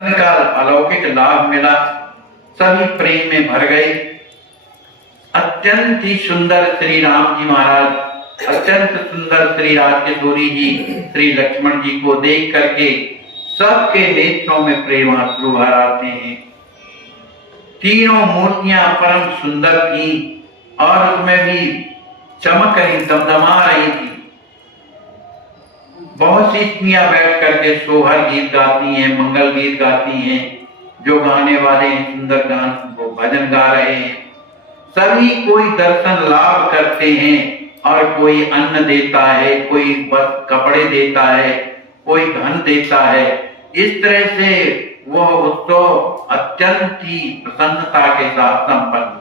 का अलौकिक लाभ मिला, सभी प्रेम में भर गए। अत्यंत ही सुंदर श्री राम जी महाराज, अत्यंत सुंदर श्री राजकिशोरी जी श्री लक्ष्मण जी को देख करके सबके नेत्रों में प्रेमाश्रु भर आते हैं। तीनों मूर्तियां परम सुंदर थी और उसमें भी चमक रही, दमदमा रही थी। बहुत सी स्त्रियां बैठ करके सोहर गीत गाती हैं, मंगल गीत गाती हैं। जो गाने वाले हैं सुंदर गान, वो भजन गा रहे हैं। सभी कोई दर्शन लाभ करते हैं और कोई अन्न देता है, कोई बस कपड़े देता है, कोई धन देता है। इस तरह से वह उत्सव अत्यंत ही प्रसन्नता के साथ संपन्न।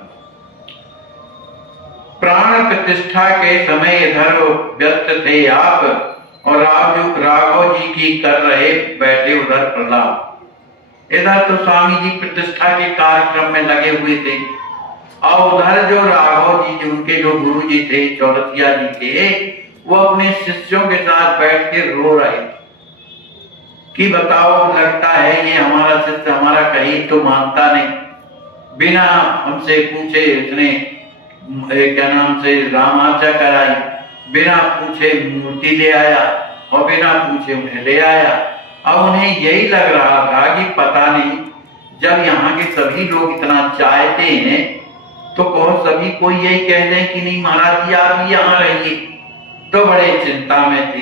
प्राण प्रतिष्ठा के समय इधर व्यस्त थे आप और राघव जी की कर रहे बैठे उधर प्रलाप। इधर तो स्वामी जी प्रतिष्ठा के कार्यक्रम में लगे हुए थे और उधर जो राघव जी, उनके जो गुरु जी थे, चौरसिया जी थे, वो अपने शिष्यों के साथ बैठ के रो रहे थे कि बताओ, लगता है ये हमारा शिष्य हमारा कहीं तो मानता नहीं। बिना हमसे पूछे इसने क्या नाम से रामाचा कराई, बिना पूछे मूर्ति ले आया और बिना पूछे उन्हें ले आया। अब उन्हें यही लग रहा था कि पता नहीं, जब यहाँ के सभी लोग इतना चाहते हैं तो कहो सभी को यही कह दें कि नहीं महाराज जी आप भी यहाँ रहिए, तो बड़े चिंता में थे।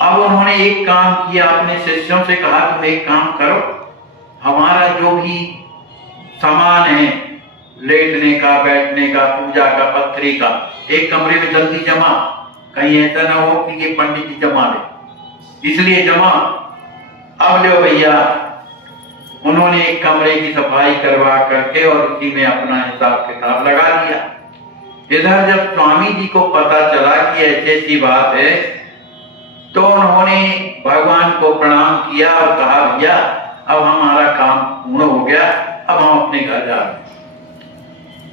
अब उन्होंने एक काम किया, अपने शिष्यों से कहा तुम एक काम करो, हमारा जो भी सामान है, लेटने का, बैठने का, पूजा का, पत्री का, एक कमरे में जल्दी जमा, कहीं ऐसा ना हो कि ये पंडित जी जमा ले, इसलिए जमा। अब लो भैया, उन्होंने एक कमरे की सफाई करवा करके और उसी में अपना हिसाब किताब लगा दिया। इधर जब स्वामी जी को पता चला कि ऐसी ऐसी बात है, तो उन्होंने भगवान को प्रणाम किया और कहा भैया अब हमारा काम पूर्ण हो गया, अब हम अपने घर जा रहे हैं।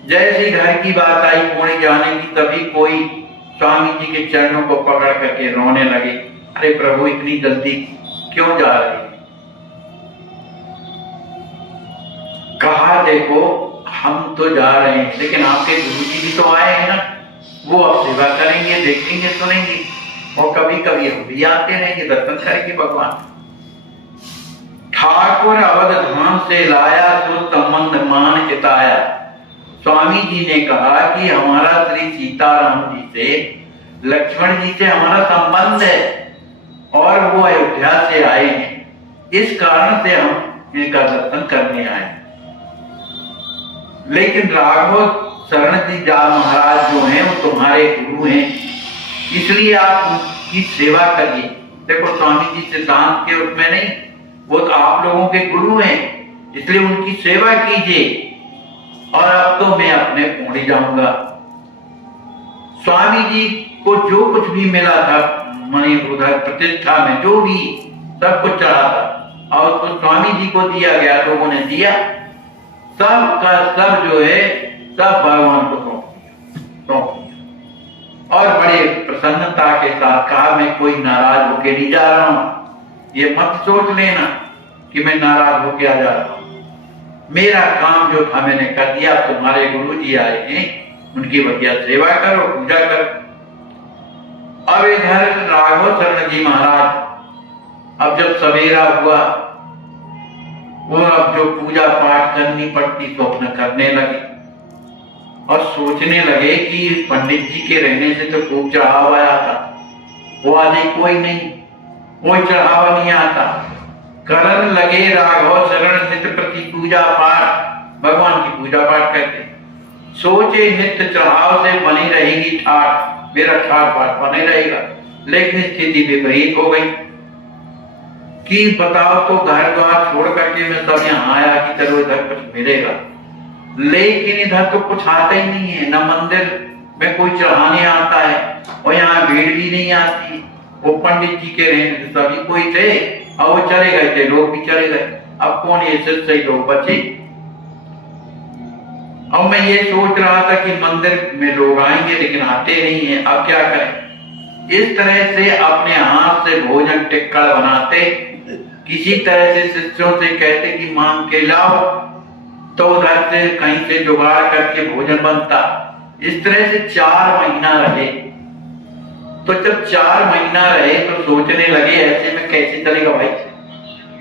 जैसी घर की बात आई पुणे जाने की, तभी कोई स्वामी जी के चरणों को पकड़ करके रोने लगे, अरे प्रभु इतनी जल्दी क्यों जा रहे हैं? कहा देखो हम तो जा रहे हैं, लेकिन आपके गुरु जी भी तो आए हैं ना, वो अब सेवा करेंगे, देखेंगे, सुनेंगे, और कभी कभी हम भी आते रहेंगे, दर्शन करेंगे भगवान। ठाकुर अवध धाम से लाया सो संबंध मान हिताया। स्वामी जी ने कहा कि हमारा श्री सीताराम जी से, लक्ष्मण जी से हमारा संबंध है और वो अयोध्या से आए हैं, इस कारण से हम इनका दर्शन करने आए। लेकिन राघव शरण जी जा महाराज जो हैं वो तुम्हारे गुरु हैं, इसलिए आप उनकी सेवा करिए। देखो स्वामी जी सिद्धांत के उसमें नहीं, वो तो आप लोगों के गुरु हैं, इसलिए उनकी सेवा कीजिए। और अब तो मैं अपने पुणे जाऊंगा। स्वामी जी को जो कुछ भी मिला था मणि उधर प्रतिष्ठा में, जो भी सब कुछ चढ़ा था और तो स्वामी जी को दिया गया, लोगों ने दिया, सब का सब जो है सब भगवान को सौंप दिया। और बड़े प्रसन्नता के साथ कहा मैं कोई नाराज होके नहीं जा रहा हूं, ये मत सोच लेना कि मैं नाराज होके आ जा रहा हूं। मेरा काम जो था मैंने कर दिया, तुम्हारे गुरु जी आए हैं, उनकी बढ़िया सेवा करो, पूजा करो। अब इधर राघव शरण जी महाराज, अब जब सवेरा हुआ, वो अब जो पूजा पाठ करनी पड़ती तो अपना करने लगे और सोचने लगे कि पंडित जी के रहने से तो खूब चढ़ावा आता, वो आदि कोई नहीं, कोई चढ़ावा नहीं आता। करन लगे राघव शरण नित्य प्रति पूजा पाठ, भगवान की पूजा पाठ करते, सोचे नित्य चढ़ाव से बनी रहेगी ठाठ, मेरा ठाठ पाठ बने रहेगा। लेकिन स्थिति विपरीत हो गई कि बताओ तो घर द्वार छोड़ करके मैं सब यहाँ आया कि चलो इधर कुछ मिलेगा, लेकिन इधर तो कुछ आता ही नहीं है, न मंदिर में कोई चढ़ाने आता है और यहाँ भीड़ भी नहीं आती। वो पंडित जी के रहने से सभी कोई थे और वो चले गए थे, लोग भी चले गए, अब कौन ये सही लोग बचे। और मैं ये सोच रहा था कि मंदिर में लोग आएंगे लेकिन आते नहीं है, अब क्या करें। इस तरह से अपने हाथ से भोजन टिक्कड़ बनाते किसी तरह से शिष्यों से कहते कि मांग के लाओ, तो उधर से कहीं से जुगाड़ करके भोजन बनता। इस तरह से 4 महीना रहे। तो जब 4 महीना रहे तो सोचने लगे ऐसे में कैसे चलेगा भाई,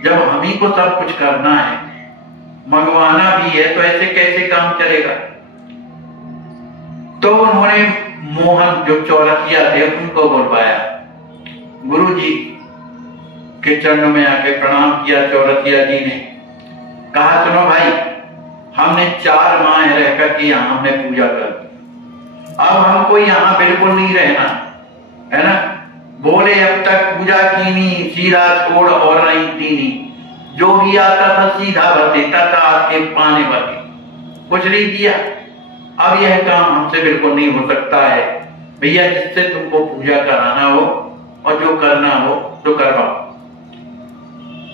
जब हम ही को सब कुछ करना है, मंगवाना भी है, तो ऐसे कैसे काम चलेगा। तो उन्होंने मोहन जो चौरसिया थे उनको बुलवाया। गुरु जी के चरणों में आके प्रणाम किया। चौरसिया जी ने कहा सुनो भाई, हमने 4 माह रह करके यहाँ हमने पूजा कर दी, अब हमको यहाँ बिल्कुल नहीं रहना है ना। बोले अब तक पूजा की नहीं, सीधा छोड़ और नहीं तीनी, जो भी आता था सीधा भर देता था, आपके पाने भर कुछ नहीं दिया। अब यह काम हमसे बिल्कुल नहीं हो सकता है भैया, जिससे तुमको पूजा कराना हो और जो करना हो तो करवाओ।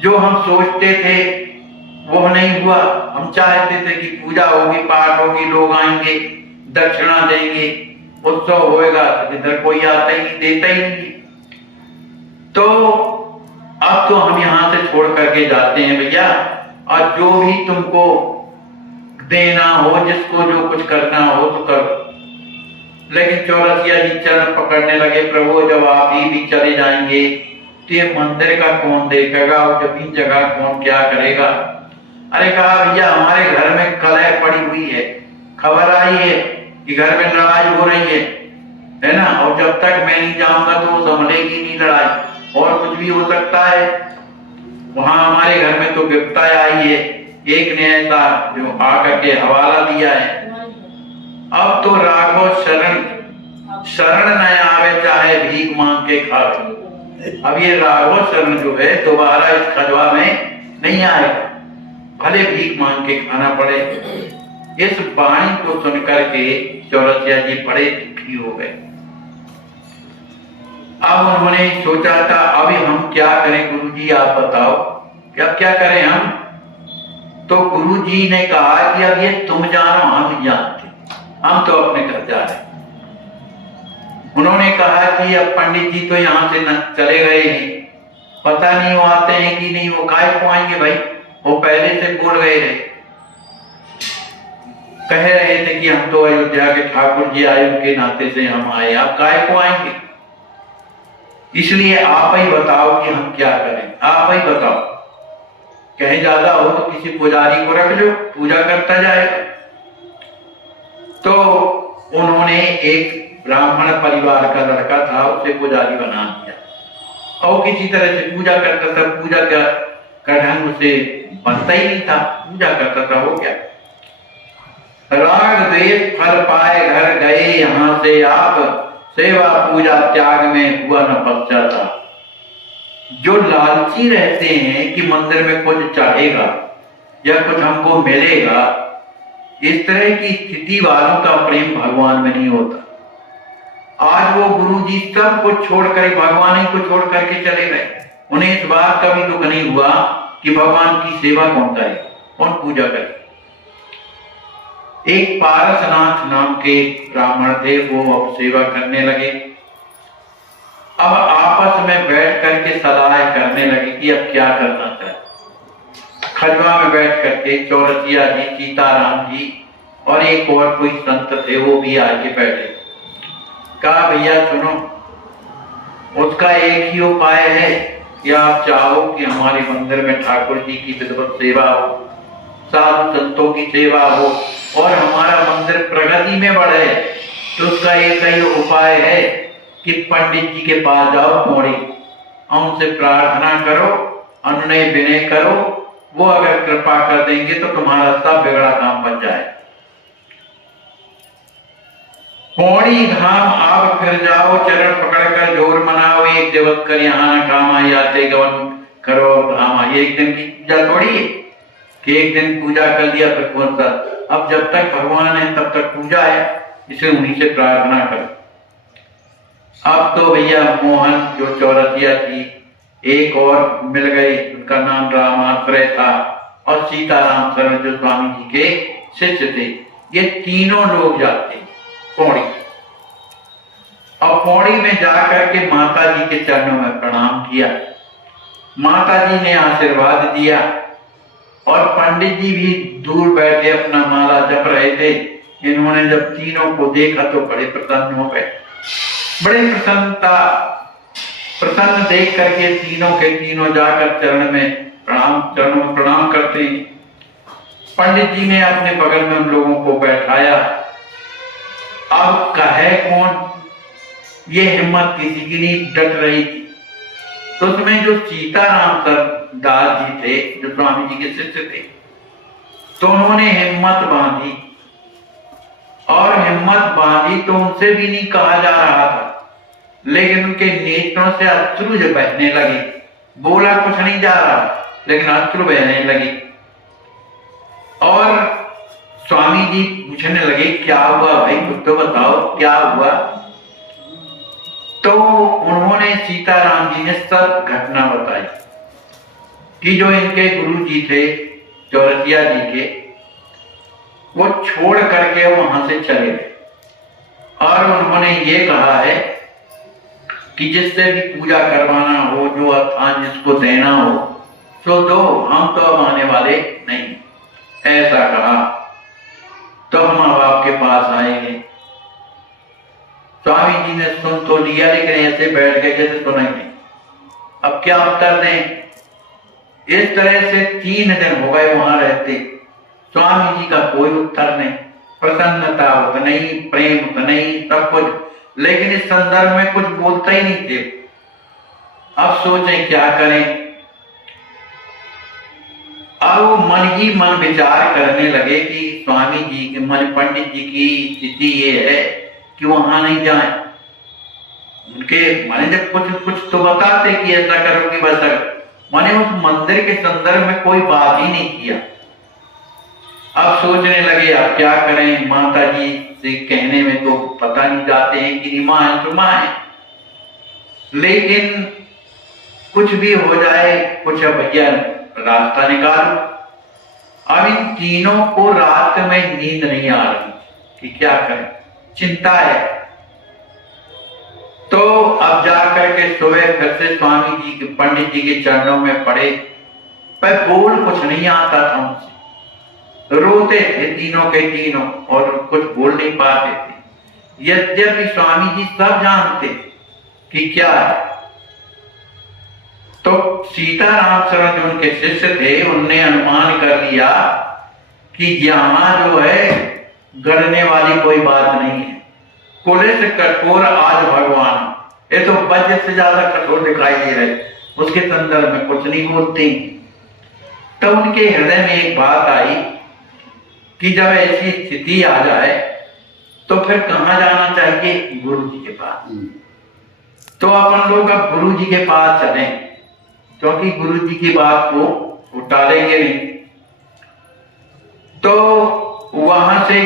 जो हम सोचते थे वो नहीं हुआ। हम चाहते थे कि पूजा होगी, पाठ होगी, लोग आएंगे, दक्षिणा देंगे, उत्सव होएगा, इधर कोई आता ही नहीं, देता ही नहीं। तो अब तो हम यहां से छोड़ करके जाते हैं भैया, और जो भी तुमको देना हो, जिसको जो कुछ करना हो तो करो। लेकिन चौरसिया जी चरण पकड़ने लगे, प्रभु जब आप ही भी चले जाएंगे तो ये मंदिर का कौन देखेगा और जमीन जगह कौन क्या करेगा। अरे कहा भैया हमारे घर में कलह पड़ी हुई है, खबर आई है कि घर में लड़ाई हो रही है ना, और जब तक मैं नहीं जाऊंगा तो संभलेगी नहीं लड़ाई, और कुछ भी हो सकता है। वहां हमारे घर में तो विपत्ता आई है, एक ने ऐसा जो आकर के हवाला दिया है। अब तो राघव शरण न आवे, चाहे भीख मांग के खावे। अब ये राघव शरण जो है दोबारा इस खजवा में नहीं आएगा, भले भीख मांग के खाना पड़े। इस वाणी को सुनकर के चौरसिया जी बड़े दुखी हो गए। अब उन्होंने सोचा था अभी हम क्या करें गुरु जी, आप बताओ क्या करें हम। तो गुरु जी ने कहा कि अब ये तुम जानो, हम जानते, हम तो अपने घर जा रहे। उन्होंने कहा कि अब पंडित जी तो यहाँ से न चले गए हैं, पता नहीं वो आते हैं कि नहीं, वो काय को आएंगे भाई, वो पहले से बोल गए थे, कह रहे थे कि हम तो अयोध्या के ठाकुर जी आए, उनके नाते से हम आए, आप काय को आएंगे। इसलिए आप ही बताओ कि हम क्या करें, आप ही बताओ। कहीं ज्यादा हो तो किसी पुजारी को रख लो, पूजा करता जाएगा। तो उन्होंने एक ब्राह्मण परिवार का लड़का था, उसे पुजारी बना दिया, और किसी तरह से पूजा करता था। पूजा का ढंग उसे बनता ही नहीं था, पूजा करता था, हो गया। राग द्वेष फल पाए घर गए यहां से आप, सेवा पूजा त्याग में हुआ न पश्चाताप। जो लालची रहते हैं कि मंदिर में कुछ चाहेगा या कुछ हमको मिलेगा, इस तरह की स्थिति वालों का प्रेम भगवान में नहीं होता। आज वो गुरु जी सब कुछ छोड़कर भगवान ही को छोड़ करके चले गए। उन्हें इस बात का भी दुख नहीं हुआ कि भगवान की सेवा कौन करे, कौन पूजा करे। एक पारसनाथ नाम के ब्राह्मण थे, वो अब सेवा करने लगे। अब आपस में बैठ करके सलाह करने लगे कि अब क्या करना चाहिए। खजवा में बैठ करके चौरसिया जी, सीताराम जी और एक और कोई संत थे, वो भी आके बैठे। कहा भैया सुनो, उसका एक ही उपाय है कि आप चाहो कि हमारे मंदिर में ठाकुर जी की विधिवत सेवा हो, साधु संतों की सेवा हो और हमारा मंदिर प्रगति में बढ़े, तो उसका एक ही उपाय है कि पंडित जी के पास जाओ मोड़ी, उनसे प्रार्थना करो, अनुनय विनय करो, वो अगर कृपा कर देंगे तो तुम्हारा सब बिगड़ा काम बन जाए। पौड़ी धाम आप फिर जाओ, चरण पकड़कर जोर मनाओ, एक दिवस कर यहाँ न काम आई आते गवन करो धाम। एक दिन की पूजा थोड़ी है कि एक दिन पूजा कर लिया फिर कौन सा। अब जब तक भगवान है तब तक पूजा है, इसे उन्हीं से प्रार्थना करो। अब तो भैया मोहन जो चौरसिया थी, एक और मिल गई, उनका नाम रामाश्रय था, और सीताराम शरण जो स्वामी जी के शिष्य थे। ये तीनों लोग जाते पौड़ी, और पौड़ी में जाकर के माता जी के चरणों में प्रणाम किया। माता जी ने आशीर्वाद दिया और पंडित जी भी दूर बैठे अपना माला जप रहे थे। इन्होंने जब तीनों को देखा तो बड़े प्रसन्न हो गए। बड़े प्रसन्न देख करके तीनों के तीनों जाकर चरणों में प्रणाम करते हैं। पंडित जी ने अपने बगल में उन लोगों को बैठाया। अब कहे कौन, ये हिम्मत किसी की नहीं डट रही थी। तो उसमें जो सीताराम दास जी थे, जो स्वामी जी के शिष्य थे, तो उन्होंने हिम्मत बांधी और हिम्मत बांधी तो उनसे भी नहीं कहा जा रहा था, लेकिन उनके नेत्रों से अश्रु जो बहने लगे। बोला कुछ नहीं जा रहा, लेकिन अश्रु बहने लगे। और स्वामी जी पूछने लगे, क्या हुआ भाई, कुछ तो बताओ क्या हुआ। तो उन्होंने सीताराम जी ने सब घटना बताई कि जो इनके गुरु जी थे चौरसिया जी के, वो छोड़ करके वहां से चले गए। और उन्होंने ये कहा है कि जिससे भी पूजा करवाना हो, जो स्थान जिसको देना हो तो दो, हम तो अब आने वाले नहीं, ऐसा कहा। तो हम अब आपके पास आएंगे। स्वामी जी ने सुन तो लिया, लेकिन ऐसे बैठ गए जैसे सुना ही नहीं। अब क्या उत्तर दें। इस तरह से 3 दिन हो गए वहां रहते। स्वामी जी का कोई उत्तर नहीं, प्रसन्नता तो नहीं, प्रेम तो नहीं, सब कुछ, लेकिन इस संदर्भ में कुछ बोलता ही नहीं थे। अब सोचें क्या करें। अब वो मन ही मन विचार करने लगे कि स्वामी जी के मन, पंडित जी की स्थिति ये है कि वहां नहीं जाए। उनके माने जब कुछ तो बताते कि ऐसा करोगे वैसा, माने उस मंदिर के संदर्भ में कोई बात ही नहीं किया। अब सोचने लगे अब क्या करें। माता जी से कहने में तो पता नहीं जाते हैं कि माँ है तो माँ है, लेकिन कुछ भी हो जाए, कुछ भैया रास्ता निकालो। अब इन तीनों को रात में नींद नहीं आ रही कि क्या करें, चिंता है। तो अब जाकर के सोए, फिर से स्वामी जी के, पंडित जी के चरणों में पड़े, पर बोल कुछ नहीं आता था उनसे। रोते थे तीनों के तीनों और कुछ बोल नहीं पाते थे, यद्यपि स्वामी जी सब जानते कि क्या है। तो सीताराम शरण जो उनके शिष्य थे, उनने अनुमान कर लिया कि यहां जो है गड़ने वाली कोई बात नहीं है। कुलिस कठोर आज भगवान, ये तो वज्र से ज्यादा कठोर दिखाई दे रहे, उसके संदर्भ में कुछ नहीं बोलते। तो उनके हृदय में एक बात आई कि जब ऐसी स्थिति आ जाए तो फिर कहाँ जाना चाहिए, गुरु जी के पास। तो अपन लोग अब गुरु जी के पास चले, क्योंकि गुरु जी की बात को उतारेंगे नहीं। तो वहां से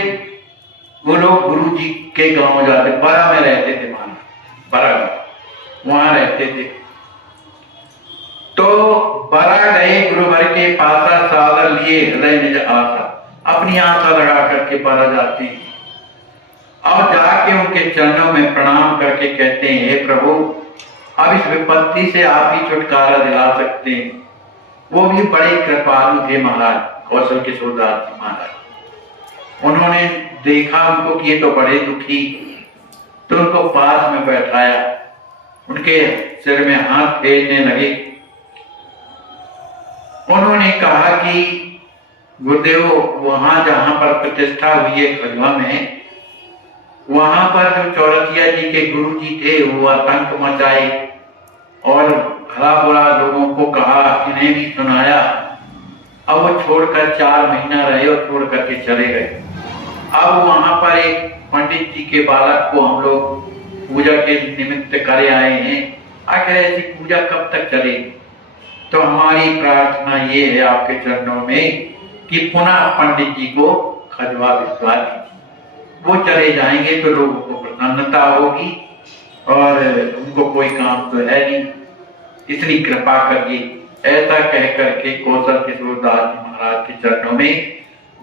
वो लोग गुरु जी के गांव जाते, बरा में रहते थे, माना बरा वहां रहते थे। तो बरा गए, गुरुवर के पासा सादर लिए हृदय निज आशा, अपनी आशा लगा करके बरा जाते हैं और जाके उनके चरणों में प्रणाम करके कहते हैं, हे प्रभु, अब इस विपत्ति से आप ही छुटकारा दिला सकते हैं। वो भी बड़े कृपालु थे महाराज, कौशल किशोर दास जी महाराज। उन्होंने देखा उनको कि ये तो बड़े दुखी, तो उनको पास में बैठाया, उनके सिर में हाथ फेरने लगे। उन्होंने कहा कि गुरुदेव, वहां जहां पर प्रतिष्ठा हुई है खजुआ में, वहां पर जो चौरसिया जी के गुरु जी थे वो आतंक मचाए और भला बुरा लोगों को कहा, इन्हें भी सुनाया। अब वो छोड़कर 4 महीना रहे और छोड़ करके चले गए। अब वहां पर एक पंडित जी के बालक को हम लोग पूजा के निमित्त करे आए हैं। आखिर ऐसी पूजा कब तक चलेगी? तो हमारी प्रार्थना ये है आपके चरणों में कि पुनः पंडित जी को खजवा भिजवा दीजिए। वो चले जाएंगे तो लोगों को प्रसन्नता होगी और उनको कोई काम तो है नहीं, इतनी कृपा करिए। ऐसा कह करके कौशल किशोर दास जी महाराज के चरणों में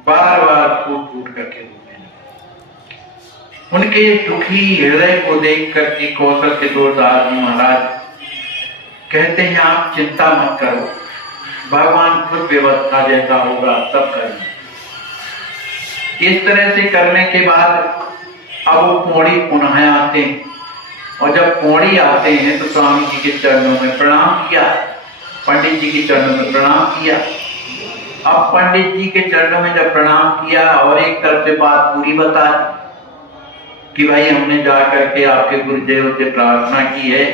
बार बार फूट करके रोने लगे। उनके दुखी हृदय को देख करके कौशल किशोर दास जी महाराज कहते हैं आप चिंता मत करो, भगवान खुद व्यवस्था जैसा होगा सब करेंगे। इस तरह से करने के बाद अब वो पौड़ी पुनः आते हैं, और जब पौड़ी आते हैं तो स्वामी जी के चरणों में प्रणाम किया, पंडित जी के चरणों में प्रणाम किया। अब पंडित जी के चरणों में जब प्रणाम किया और एक तरफ से बात पूरी बता दी कि भाई हमने जा करके आपके गुरुदेव से प्रार्थना की है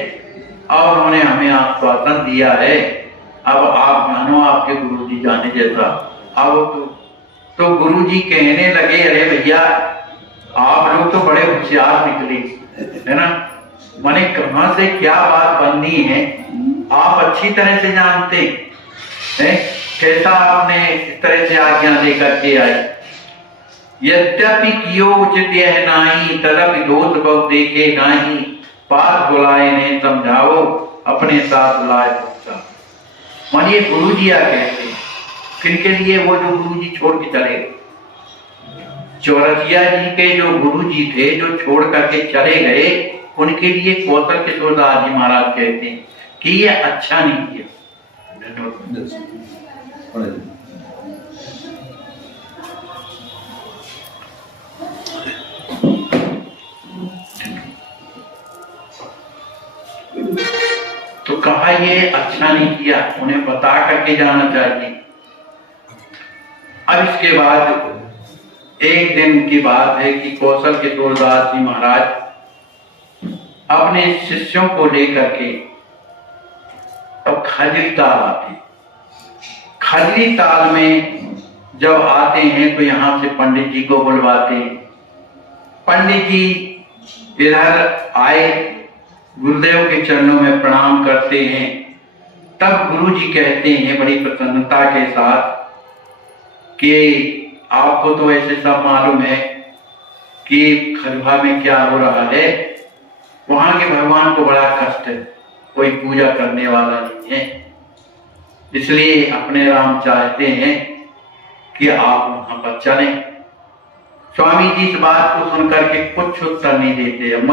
और उन्होंने हमें आश्वासन दिया है, अब आप जानो आपके गुरु जी जाने जैसा। अब तो गुरु जी कहने लगे, अरे भैया आप लोग तो बड़े होशियार निकले, है ना, माने कहां से क्या बात बननी है आप अच्छी तरह से जानते हैं। कैसा आपने इस तरह से आज्ञा लेकर के आए। यद्यपि कियो उचित यह नाही, तदपि दोष बहुत देखे नाही, पास बुलाए ने समझाओ, अपने साथ लाए पुछता। मानिए गुरु जी आ कहते हैं किनके लिए, वो जो गुरु जी छोड़ के चले, चौरसिया जी के जो गुरु जी थे जो छोड़ करके चले गए, उनके लिए कौशल किशोर दास जी महाराज कहते हैं कि ये अच्छा नहीं किया। तो कहा ये अच्छा नहीं किया, उन्हें बता करके जाना चाहिए। अब इसके बाद एक दिन की बात है कि कौशल किशोर दास जी महाराज अपने शिष्यों को लेकर के अब खजरी ताल आते हैं। खजरी ताल में जब आते हैं तो यहां से पंडित जी को बुलवाते हैं। पंडित जी इधर आए, गुरुदेव के चरणों में प्रणाम करते हैं। तब गुरु जी कहते हैं बड़ी प्रसन्नता के साथ कि आपको तो ऐसे सब मालूम है कि खजवा में क्या हो रहा है, वहां के भगवान को बड़ा कष्ट है, कोई पूजा करने वाला नहीं है, इसलिए अपने राम चाहते हैं कि आप वहां पर चलें। स्वामी जी इस बात को सुनकर के कुछ उत्तर नहीं देते। अब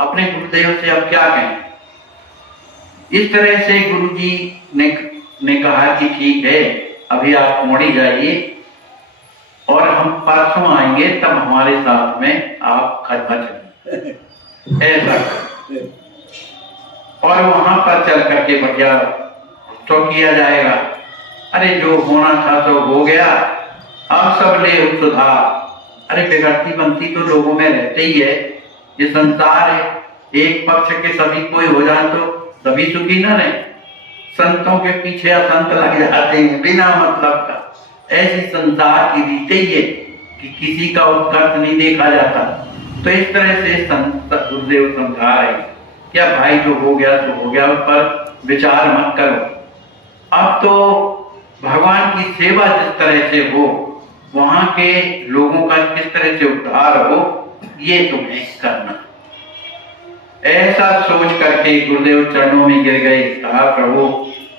अपने गुरुदेव से अब क्या कहें। इस तरह से गुरु जी ने कहा कि ठीक है, अभी आप मोड़ी जाइए और हम परसों आएंगे, तब हमारे साथ में आप खजवा चलेंगे। ऐसा और वहां पर चल करके बढ़िया तो किया जाएगा। अरे जो होना था तो हो गया, अब सब ले सुधार। अरे बिगड़ती बनती तो लोगों में रहते ही है, ये संसार है, एक पक्ष के सभी कोई हो जाए तो सभी सुखी न रहे। संतों के पीछे असंत लग जाते हैं बिना मतलब का। ऐसी संसार की रीते ही है कि किसी का उत्कर्ष नहीं देखा जाता। तो इस तरह से संत गुरुदेव समझा रहे क्या भाई जो हो गया तो हो गया, उस पर विचार मत करो। अब तो भगवान की सेवा जिस तरह से हो, वहां के लोगों का किस तरह से उद्धार हो, ये तुम्हें करना। ऐसा सोच करके गुरुदेव चरणों में गिर गए। कहा प्रभु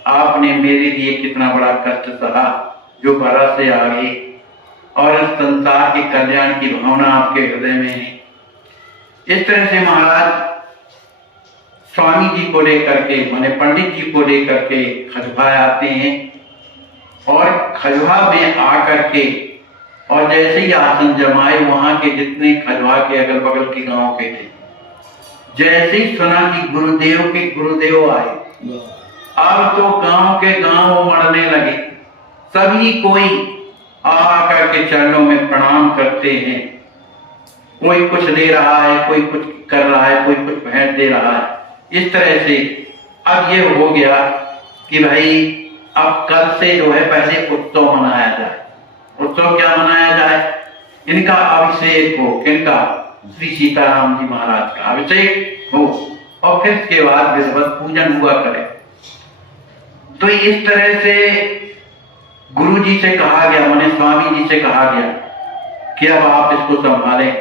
आपने मेरे लिए कितना बड़ा कष्ट सहा, जो बरस से आ गई, और संसार के कल्याण की भावना आपके हृदय में है। इस तरह से महाराज स्वामी जी को लेकर के, माने पंडित जी को लेकर के खजवा आते हैं, और खजवा में आकर के और जैसे ही आसन जमाए, वहां के जितने खजवा के अगल बगल के गांव के थे, जैसे ही सुना कि गुरुदेव आए, अब तो गांव के गांव मरने लगे। सभी कोई आकर के चरणों में प्रणाम करते हैं। कोई कुछ दे रहा है, कोई कुछ कर रहा है, कोई कुछ भेंट दे रहा है। इस तरह से अब ये हो गया कि भाई अब कल से जो है पहले उत्सव मनाया जाए। उत्सव क्या मनाया जाए, इनका अभिषेक हो, किनका, श्री सीताराम जी महाराज का अभिषेक हो, और फिर इसके बाद विधिवत पूजन हुआ करे। तो इस तरह से गुरु जी से कहा गया, माने स्वामी जी से कहा गया कि अब आप इसको संभालें।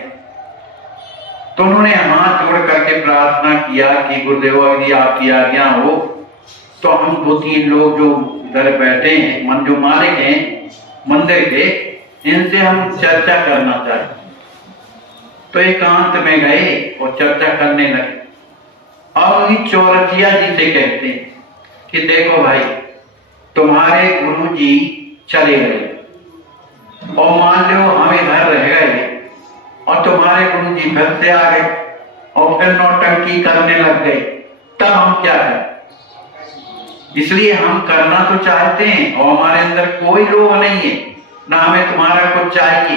तो उन्होंने हाथ जोड़ करके प्रार्थना किया कि गुरुदेव यदि आपकी आज्ञा हो तो हम 2-3 लोग जो इधर बैठे हैं, मन जो मालिक हैं मंदिर के, इनसे हम चर्चा करना चाहते। तो एकांत में गए और चर्चा करने लगे। और उन्हीं चौरसिया जी से कहते हैं कि देखो भाई, तुम्हारे गुरु जी चले गए और मान लो हम इधर रह गए और तुम्हारे गुरु जी घर से आ गए और फिर नौटंकी करने लग गए, तब हम क्या करें? इसलिए हम करना तो चाहते हैं और हमारे अंदर कोई लोभ नहीं है, ना हमें तुम्हारा कुछ चाहिए,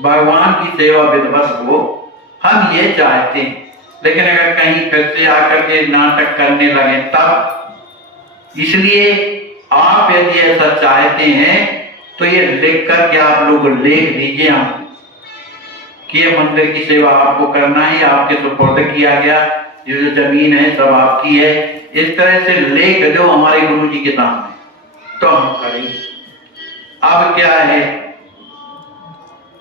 भगवान की सेवा विध्वस्त हो, हम ये चाहते हैं। लेकिन अगर कहीं फिर से आकर के नाटक करने लगे तब, इसलिए आप यदि ऐसा चाहते हैं तो ये लिख करके आप लोग लिख दीजिए हम कि ये मंदिर की सेवा आपको करना है, आपके सुपुर्द किया गया, ये जो जमीन है सब आपकी है, इस तरह से लेख दो हमारे गुरु जी के सामने, तो हम करेंगे। अब क्या है,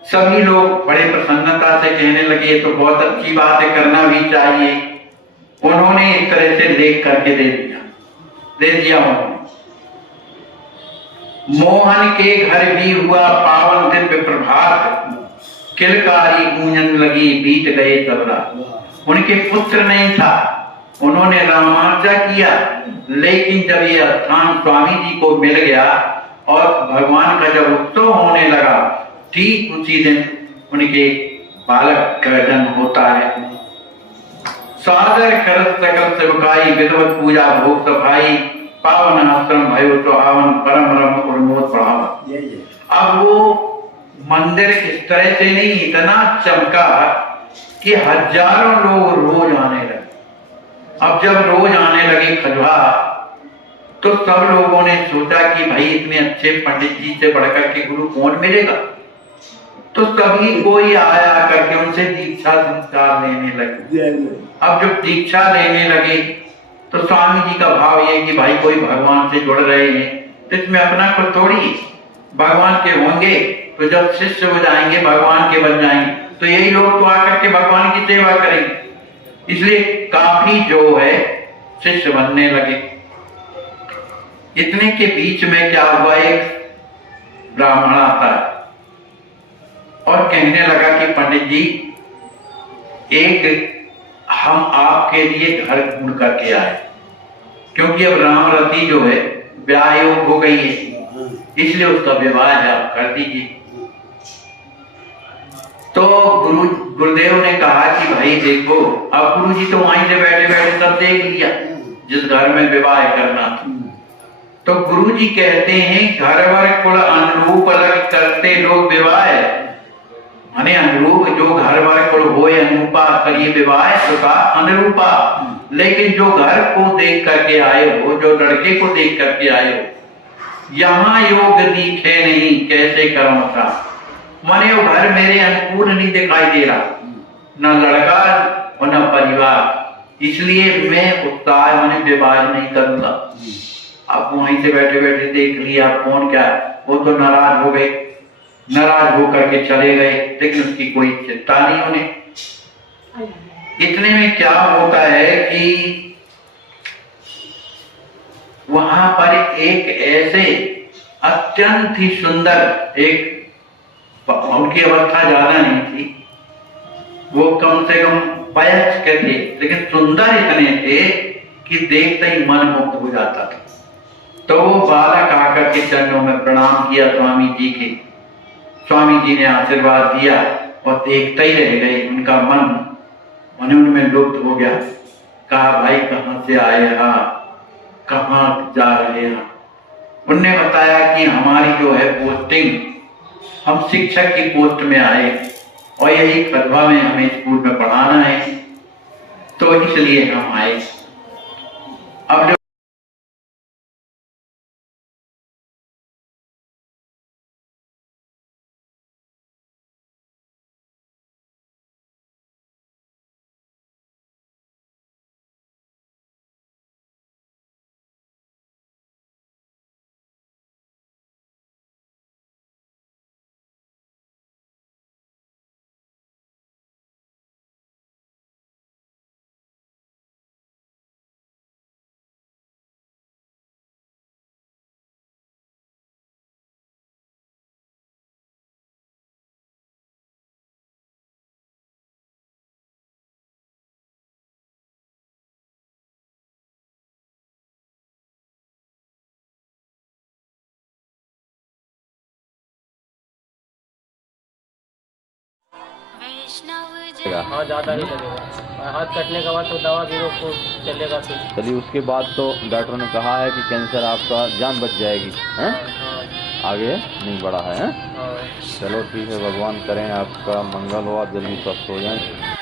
सभी लोग बड़े प्रसन्नता से कहने लगे तो बहुत अच्छी बात है, करना भी चाहिए। उन्होंने इस तरह से लेख करके दे दिया उन्होंने। मोहन के घर भी हुआ पावन दिव्य प्रभात, किलकारी गूंजन लगी बीत गए सब रात। उनके पुत्र नहीं था, उन्होंने रामार्जा किया, लेकिन जब ये स्थान स्वामी जी को मिल गया और भगवान का जब उत्सव होने लगा, ठीक उसी दिन उनके बालक का जन्म होता है। सादर करत सकल सेवकाई, विधवत पूजा भोग सफाई, पावन आश्रम भयो सुहावन, परम रम उन्मोद बढ़ावा। अब वो मंदिर इस तरह से नहीं, इतना चमका कि हजारों लोग रोज आने लगे। अब जब रोज आने लगे खजवा, तो सब लोगों ने सोचा कि भाई इतने अच्छे पंडित जी से बढ़कर के गुरु कौन मिलेगा, तो सभी कोई आया करके उनसे दीक्षा संस्कार लेने लगे। अब जब दीक्षा लेने लगे तो स्वामी जी का भाव ये कि भाई कोई भगवान से जुड़ रहे हैं तो इसमें अपना कुछ थोड़ी, भगवान के होंगे तो जब शिष्य हो जाएंगे भगवान के बन जाएंगे, तो यही लोग तो आकर के भगवान की सेवा करेंगे। इसलिए काफी जो है शिष्य बनने लगे। इतने के बीच में क्या हुआ, एक ब्राह्मण आता है और कहने लगा कि पंडित जी, एक हम आपके लिए घर ढूंढ करके आए, क्योंकि अब रामरती जो है ब्याह योग हो गई है, इसलिए उसका विवाह आप कर दीजिए। तो गुरुदेव ने कहा कि भाई देखो, अब गुरु जी तो वहीं से बैठे बैठे सब देख लिया जिस घर में विवाह करना था। तो गुरु जी कहते हैं घर वर कुल अनुरूप अलग करते लोग विवाह, माने अनुरूप जो घर वर कुल हो अनुरूपा करिए विवाह का अनुरूपा, लेकिन जो घर को देख करके आए हो, जो लड़के को देख करके आए हो, यहाँ योग दिखे नहीं कैसे कर्म था, माने वो घर मेरे अनुकूल नहीं दिखाई दे रहा, न लड़का और न परिवार, इसलिए मैं उत्साह माने विवाह नहीं करूंगा। अब वहीं से बैठे बैठे देख लिया कौन क्या, वो तो नाराज हो गए, नाराज होकर के चले गए, लेकिन उसकी कोई चिंता नहीं उन्हें। इतने में क्या होता है कि वहां पर एक ऐसे अत्यंत ही सुंदर, एक उनकी अवस्था ज्यादा नहीं थी, वो कम से कम वयस्क थे, लेकिन सुंदर इतने थे कि देखते ही मन मुग्ध हो जाता था। तो वो बालक आकर के चरणों में प्रणाम किया स्वामी जी के, स्वामी जी ने आशीर्वाद दिया और देखते ही रह गए, उनका मन उनमें लुप्त हो गया। कहा भाई कहाँ से आए, कहाँ जा रहे हैं? उनने बताया कि हमारी जो है पोस्टिंग, हम शिक्षक की पोस्ट में आए और यही खतवा में हमें स्कूल में पढ़ाना है, तो इसलिए हम आए। अब हाँ, ज़्यादा नहीं लगेगा। हाथ कटने के बाद तो दवा भी रोको चलेगा फिर। चलिए, उसके बाद तो डॉक्टर ने कहा है कि कैंसर आपका जान बच जाएगी, हैं? हाँ। आगे नहीं बढ़ा है, हैं? हाँ। चलो ठीक है, भगवान करें आपका मंगल हो, आप जल्दी स्वस्थ हो जाएं।